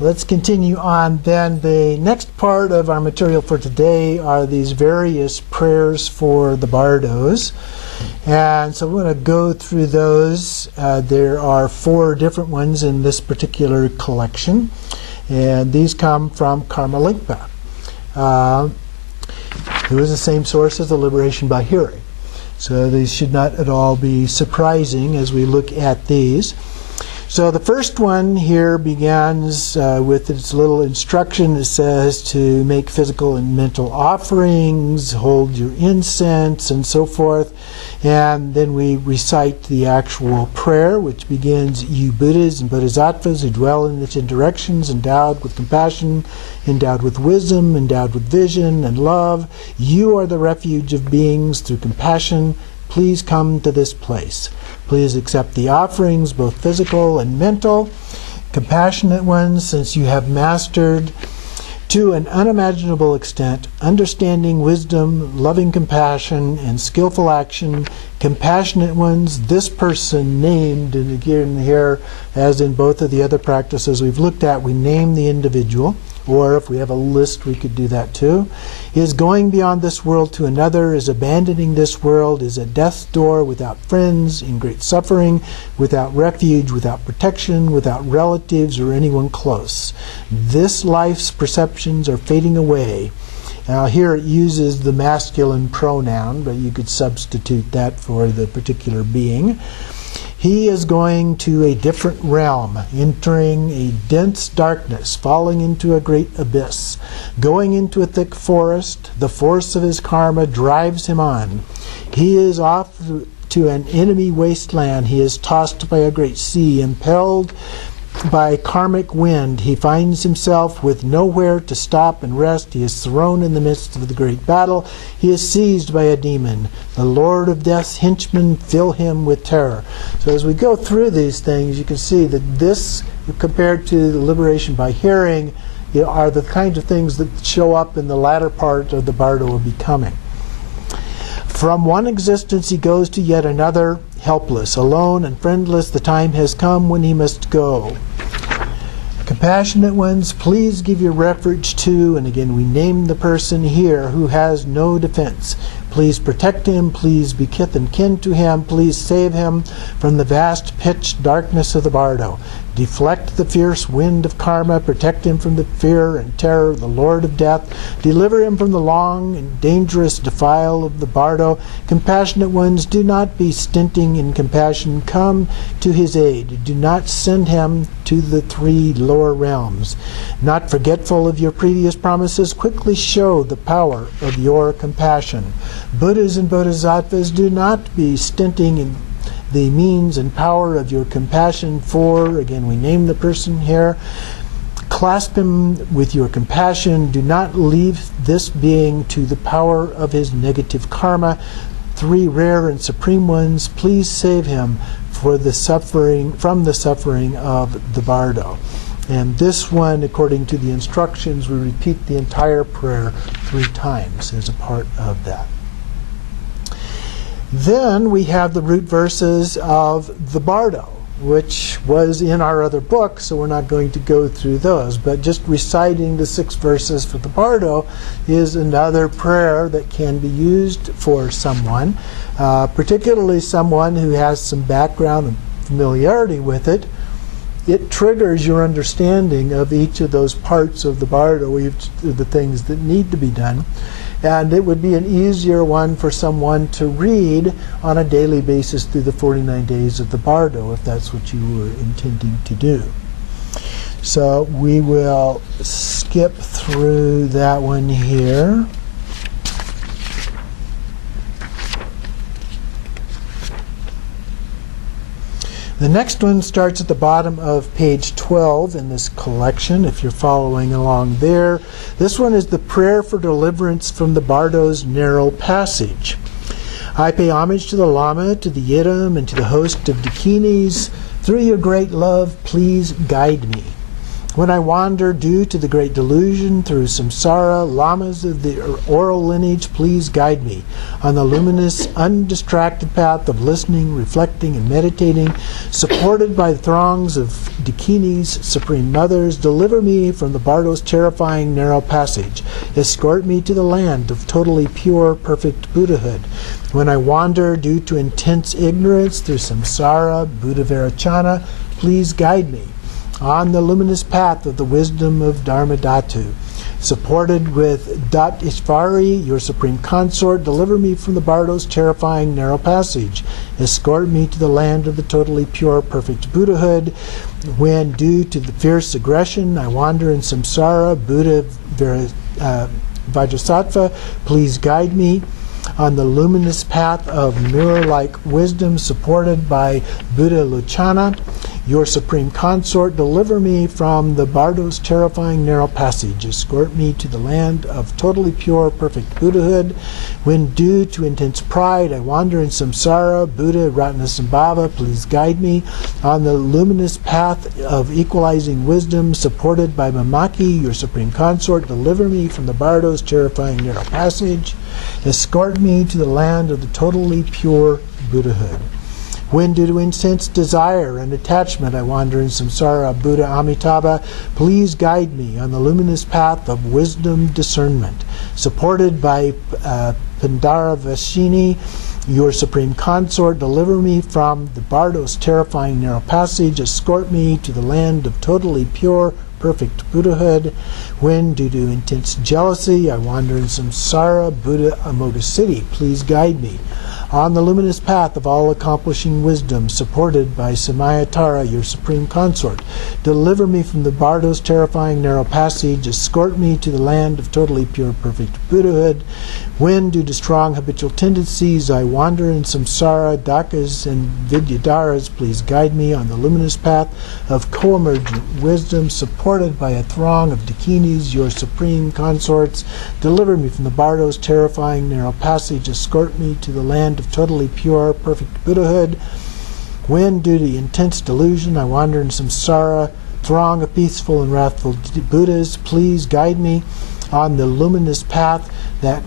Let's continue on then. The next part of our material for today are these various prayers for the bardos. And so we're going to go through those. There are 4 different ones in this particular collection. And these come from Karma Lingpa, who is the same source as the Liberation by Hearing. So these should not at all be surprising as we look at these. So the first one here begins with its little instruction that says to make physical and mental offerings, hold your incense, and so forth. And then we recite the actual prayer, which begins, "You Buddhas and Bodhisattvas who dwell in the 10 directions, endowed with compassion, endowed with wisdom, endowed with vision and love, you are the refuge of beings through compassion. Please come to this place. Please accept the offerings, both physical and mental. Compassionate ones, since you have mastered to an unimaginable extent understanding, wisdom, loving compassion, and skillful action. Compassionate ones, this person named," and again here, as in both of the other practices we've looked at, we name the individual, or if we have a list we could do that too, "is going beyond this world to another, is abandoning this world, is at death's door without friends, in great suffering, without refuge, without protection, without relatives or anyone close. This life's perceptions are fading away." Now here it uses the masculine pronoun, but you could substitute that for the particular being. "He is going to a different realm, entering a dense darkness, falling into a great abyss, going into a thick forest. The force of his karma drives him on. He is off to an enemy wasteland. He is tossed by a great sea, impelled by karmic wind. He finds himself with nowhere to stop and rest. He is thrown in the midst of the great battle. He is seized by a demon. The Lord of Death's henchmen fill him with terror." So as we go through these things, you can see that this, compared to the Liberation by Hearing, are the kinds of things that show up in the latter part of the bardo of becoming. "From one existence he goes to yet another, helpless, alone, and friendless. The time has come when he must go. Compassionate ones, please give your refuge to," and again we name the person here, "who has no defense. Please protect him. Please be kith and kin to him. Please save him from the vast pitch darkness of the bardo. Deflect the fierce wind of karma. Protect him from the fear and terror of the Lord of Death. Deliver him from the long and dangerous defile of the bardo. Compassionate ones, do not be stinting in compassion. Come to his aid. Do not send him to the 3 lower realms. Not forgetful of your previous promises, quickly show the power of your compassion. Buddhas and Bodhisattvas, do not be stinting in the means and power of your compassion, for," again we name the person here, "clasp him with your compassion. Do not leave this being to the power of his negative karma. 3 rare and supreme ones, please save him from the suffering of the bardo." And this one, according to the instructions, we repeat the entire prayer 3 times as a part of that. Then we have the root verses of the bardo, which was in our other book, so we're not going to go through those. But just reciting the 6 verses for the bardo is another prayer that can be used for someone, particularly someone who has some background and familiarity with it. It triggers your understanding of each of those parts of the bardo, each of the things that need to be done. And it would be an easier one for someone to read on a daily basis through the 49 days of the bardo, if that's what you were intending to do. So we will skip through that one here. The next one starts at the bottom of page 12 in this collection, if you're following along there. This one is the prayer for deliverance from the bardo's narrow passage. "I pay homage to the Lama, to the Yidam, and to the host of Dakinis. Through your great love, please guide me. When I wander due to the great delusion through samsara, lamas of the oral lineage, please guide me on the luminous, undistracted path of listening, reflecting, and meditating, supported by throngs of dakinis, supreme mothers. Deliver me from the bardo's terrifying narrow passage. Escort me to the land of totally pure, perfect Buddhahood. When I wander due to intense ignorance through samsara, Buddha Varachana, please guide me on the luminous path of the wisdom of Dharmadhatu. Supported with Dat Ishvari, your supreme consort, deliver me from the bardo's terrifying narrow passage. Escort me to the land of the totally pure, perfect Buddhahood. When, due to the fierce aggression, I wander in samsara, Buddha Vajrasattva, please guide me on the luminous path of mirror-like wisdom, supported by Buddha Lochana, your supreme consort. Deliver me from the bardo's terrifying narrow passage. Escort me to the land of totally pure, perfect Buddhahood. When due to intense pride I wander in samsara, Buddha Ratnasambhava, please guide me on the luminous path of equalizing wisdom, supported by Mamaki, your supreme consort. Deliver me from the bardo's terrifying narrow passage. Escort me to the land of the totally pure Buddhahood. When due to intense desire and attachment I wander in samsara, Buddha Amitabha, please guide me on the luminous path of wisdom discernment. Supported by Pandaravashini, your supreme consort, deliver me from the bardo's terrifying narrow passage. Escort me to the land of totally pure, perfect Buddhahood. When, due to intense jealousy, I wander in samsara, Buddha Amodasiddhi, please guide me on the luminous path of all-accomplishing wisdom, supported by Samayatara, your supreme consort. Deliver me from the bardo's terrifying narrow passage. Escort me to the land of totally pure, perfect Buddhahood. When, due to strong habitual tendencies, I wander in samsara, Dakas and Vidyadharas, please guide me on the luminous path of co-emergent wisdom, supported by a throng of dakinis, your supreme consorts. Deliver me from the bardo's terrifying narrow passage. Escort me to the land of totally pure, perfect Buddhahood. When, due to intense delusion, I wander in samsara, throng of peaceful and wrathful Buddhas, please guide me on the luminous path that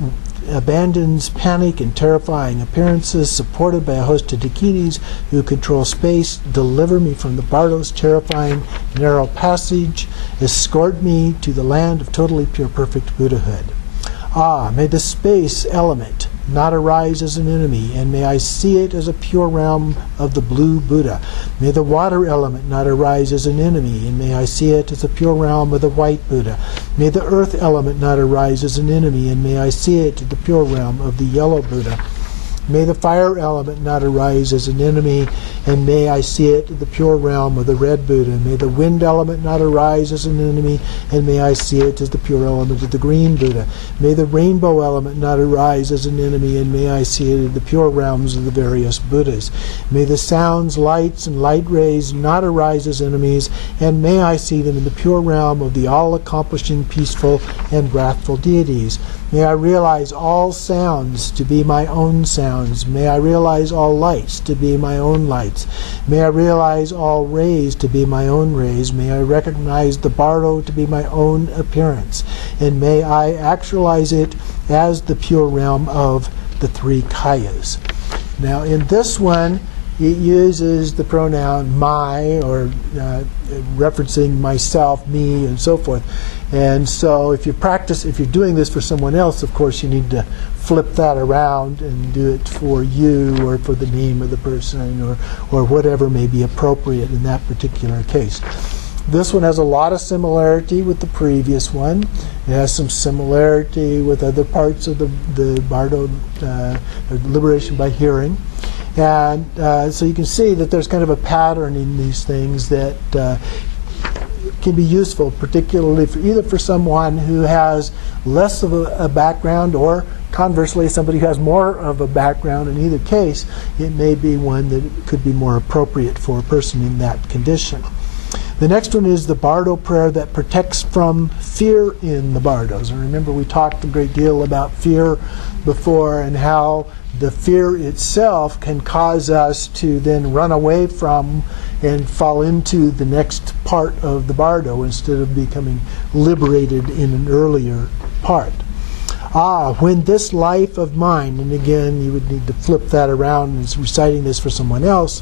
abandons panic and terrifying appearances, supported by a host of dakinis who control space. Deliver me from the bardo's terrifying narrow passage. Escort me to the land of totally pure, perfect Buddhahood. May the space element not arise as an enemy, and may I see it as a pure realm of the blue Buddha. May the water element not arise as an enemy, and may I see it as a pure realm of the white Buddha. May the earth element not arise as an enemy, and may I see it as the pure realm of the yellow Buddha. May the fire element not arise as an enemy, and may I see it in the pure realm of the red Buddha. May the wind element not arise as an enemy, and may I see it as the pure element of the green Buddha. May the rainbow element not arise as an enemy, and may I see it in the pure realms of the various Buddhas. May the sounds, lights, and light rays not arise as enemies, and may I see them in the pure realm of the all-accomplishing, peaceful, and wrathful deities. May I realize all sounds to be my own sounds. May I realize all lights to be my own lights. May I realize all rays to be my own rays. May I recognize the bardo to be my own appearance. And may I actualize it as the pure realm of the three kayas. Now in this one, it uses the pronoun my, or referencing myself, me, and so forth. And so if you're doing this for someone else, of course you need to flip that around and do it for you, or for the name of the person, or whatever may be appropriate in that particular case. This one has a lot of similarity with the previous one. It has some similarity with other parts of the bardo, liberation by hearing. And so you can see that there's kind of a pattern in these things that can be useful, particularly either for someone who has less of a background, or conversely somebody who has more of a background. In either case, it may be one that could be more appropriate for a person in that condition. The next one is the bardo prayer that protects from fear in the bardos. And remember, we talked a great deal about fear before, and how the fear itself can cause us to then run away from and fall into the next part of the bardo instead of becoming liberated in an earlier part. When this life of mine, and again you would need to flip that around and reciting this for someone else.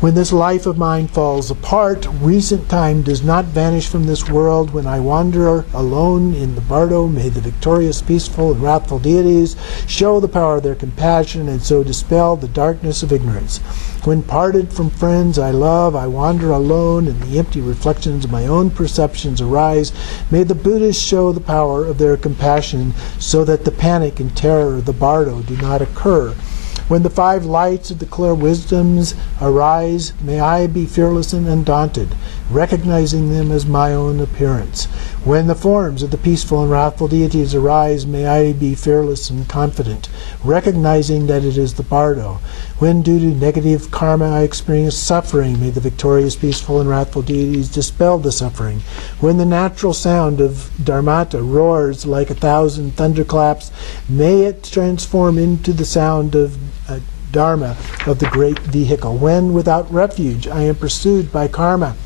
When this life of mine falls apart, recent time does not vanish from this world. When I wander alone in the bardo, may the victorious, peaceful, and wrathful deities show the power of their compassion and so dispel the darkness of ignorance. When parted from friends I love, I wander alone, and the empty reflections of my own perceptions arise. May the Buddhists show the power of their compassion so that the panic and terror of the bardo do not occur. When the 5 lights of the clear wisdoms arise, may I be fearless and undaunted, recognizing them as my own appearance. When the forms of the peaceful and wrathful deities arise, may I be fearless and confident, recognizing that it is the bardo. When due to negative karma I experience suffering, may the victorious, peaceful, and wrathful deities dispel the suffering. When the natural sound of dharmata roars like 1,000 thunderclaps, may it transform into the sound of dharma of the great vehicle. When without refuge I am pursued by karma,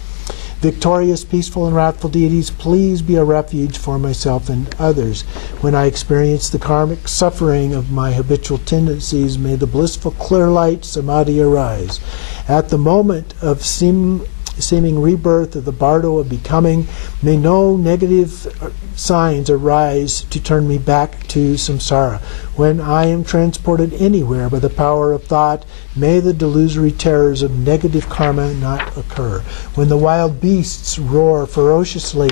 victorious, peaceful, and wrathful deities, please be a refuge for myself and others. When I experience the karmic suffering of my habitual tendencies, may the blissful clear light samadhi arise. At the moment of seeming rebirth of the bardo of becoming, may no negative signs arise to turn me back to samsara. When I am transported anywhere by the power of thought, may the delusory terrors of negative karma not occur. When the wild beasts roar ferociously,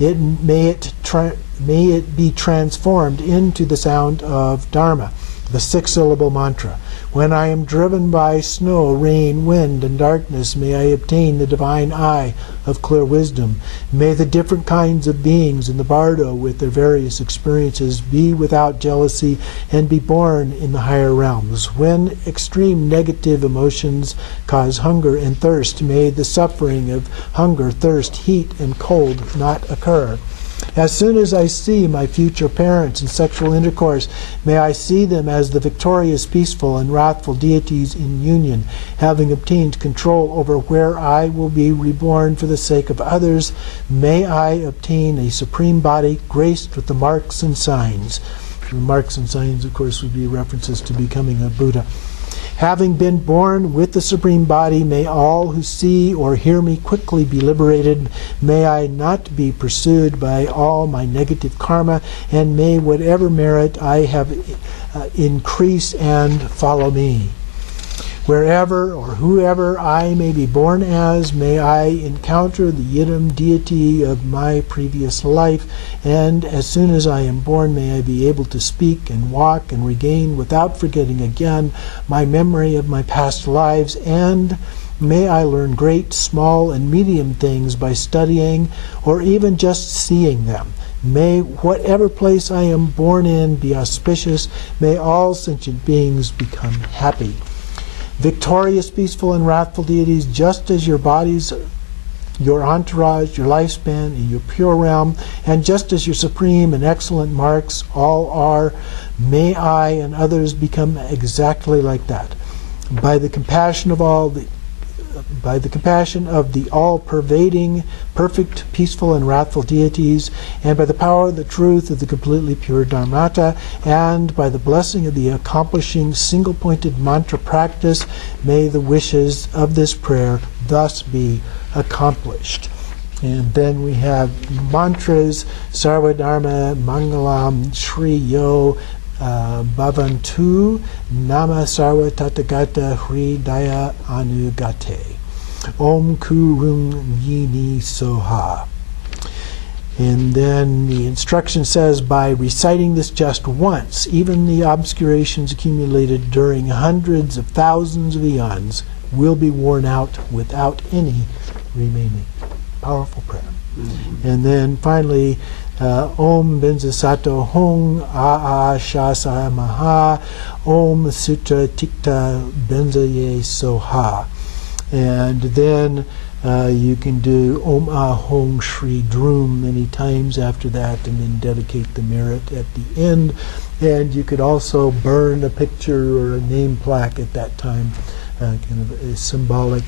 may it be transformed into the sound of dharma, the 6-syllable mantra. When I am driven by snow, rain, wind, and darkness, may I obtain the divine eye of clear wisdom. May the different kinds of beings in the bardo with their various experiences be without jealousy and be born in the higher realms. When extreme negative emotions cause hunger and thirst, may the suffering of hunger, thirst, heat, and cold not occur. As soon as I see my future parents in sexual intercourse, may I see them as the victorious, peaceful, and wrathful deities in union, having obtained control over where I will be reborn for the sake of others. May I obtain a supreme body graced with the marks and signs. The marks and signs, of course, would be references to becoming a Buddha. Having been born with the supreme body, may all who see or hear me quickly be liberated. May I not be pursued by all my negative karma, and may whatever merit I have increase and follow me. Wherever or whoever I may be born as, may I encounter the Yidam deity of my previous life, and as soon as I am born, may I be able to speak and walk and regain without forgetting again my memory of my past lives, and may I learn great, small, and medium things by studying or even just seeing them. May whatever place I am born in be auspicious. May all sentient beings become happy. Victorious, peaceful, and wrathful deities, just as your bodies, your entourage, your lifespan, and your pure realm, and just as your supreme and excellent marks all are, may I and others become exactly like that. By the compassion of the all-pervading, perfect, peaceful, and wrathful deities, and by the power of the truth of the completely pure Dharmata, and by the blessing of the accomplishing single-pointed mantra practice, may the wishes of this prayer thus be accomplished. And then we have mantras, Sarvadharma Mangalam Shri Yo Bhavantu Nama Sarva Tathagata Hridaya Anugate. Om Kurung Yini Soha. And then the instruction says, by reciting this just once, even the obscurations accumulated during hundreds of thousands of eons will be worn out without any remaining. Powerful prayer. Mm-hmm. And then finally, Om Benza Sato Hong A Shasa Maha Om Sutra Tikta Benza Ye Soha. And then you can do Om Ahom Shri Drum many times after that, and then dedicate the merit at the end. And you could also burn a picture or a name plaque at that time, kind of a symbolic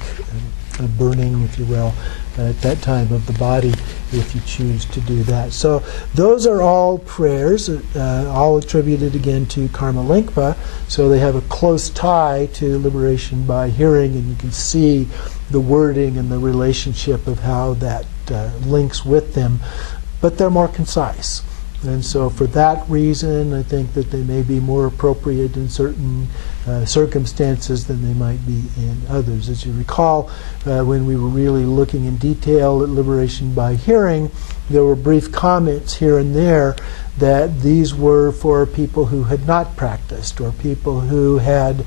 burning, if you will, at that time of the body, if you choose to do that. So those are all prayers, all attributed again to Karma Lingpa. So they have a close tie to liberation by hearing, and you can see the wording and the relationship of how that links with them, but they're more concise. And so for that reason, I think that they may be more appropriate in certain circumstances than they might be in others. As you recall, when we were really looking in detail at liberation by hearing, there were brief comments here and there that these were for people who had not practiced, or people who had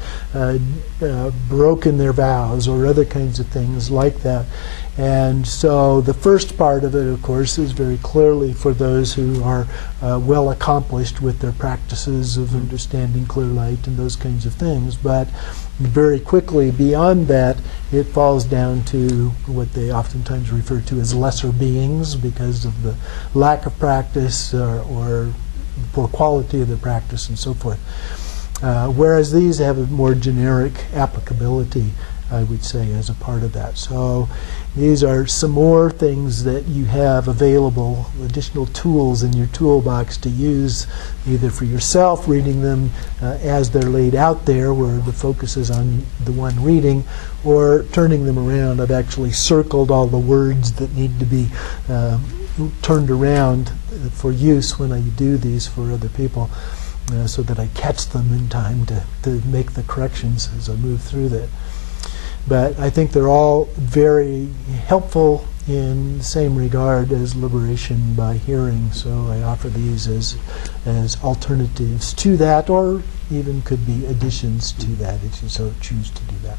broken their vows, or other kinds of things like that. And so the first part of it, of course, is very clearly for those who are well accomplished with their practices of understanding clear light and those kinds of things. But very quickly beyond that, it falls down to what they oftentimes refer to as lesser beings because of the lack of practice or poor quality of the practice and so forth. Whereas these have a more generic applicability, I would say, as a part of that. So these are some more things that you have available, additional tools in your toolbox to use either for yourself, reading them as they're laid out there where the focus is on the one reading, or turning them around. I've actually circled all the words that need to be turned around for use when I do these for other people, so that I catch them in time to make the corrections as I move through that. But I think they're all very helpful in the same regard as liberation by hearing, so I offer these as alternatives to that, or even could be additions to that if you so choose to do that.